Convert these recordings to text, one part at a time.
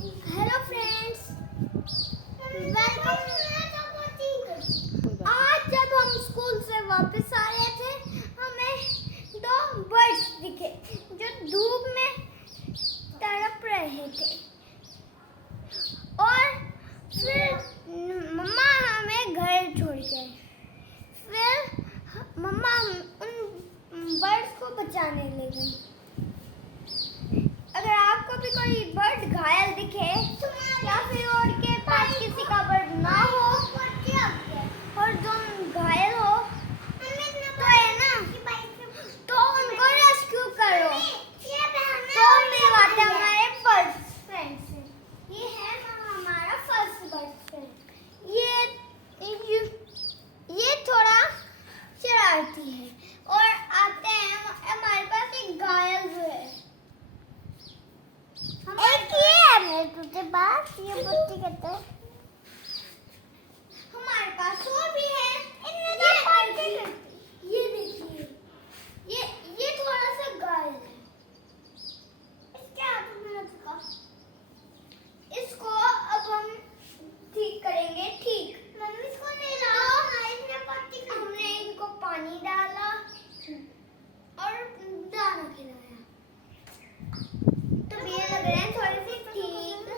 Hello friends, welcome. आज जब हम स्कूल से वापस आ रहे थे, हमें दो बर्ड्स दिखे जो धूप में तड़प रहे थे। और फिर मम्मा हमें घर छोड़ गए। फिर मम्मा उन बर्ड्स को बचाने ले गई। अगर आपको भी कोई बर्ड घायल दिखे या फिर और के पास किसी का बर्ड ना हो और जो घायल हो तो है ना, तो उनको रेस्क्यू करो। तो मिलवाते हमारे बर्ड फ्रेंड से। ये है हमारा फर्स्ट बर्ड फ्रेंड। ये थोड़ा शरारती है और आते हैं हमारे पास एक घायल जो है। एक ये है तुझे बात ये बुद्धि कहते हैं। हमारे पास और भी है। ये देखिए, ये थोड़ा सा घायल है। इसके हाथ में लगा। इसको अब हम ठीक करेंगे। ठीक मम्मी इसको ले लो। हमने इनको पानी डाला और दाना खिलाया, तो ये लग रहे हैं थोड़े से ठीक।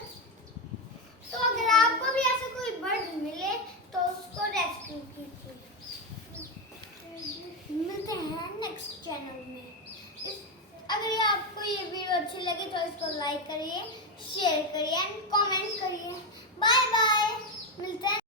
तो अगर आपको भी ऐसा कोई बर्ड मिले तो उसको रेस्क्यू कीजिए। मिलते हैं नेक्स्ट चैनल में। अगर आपको ये वीडियो अच्छी लगी तो इसको लाइक करिए, शेयर करिए एंड कमेंट करिए। बाय बाय, मिलते हैं।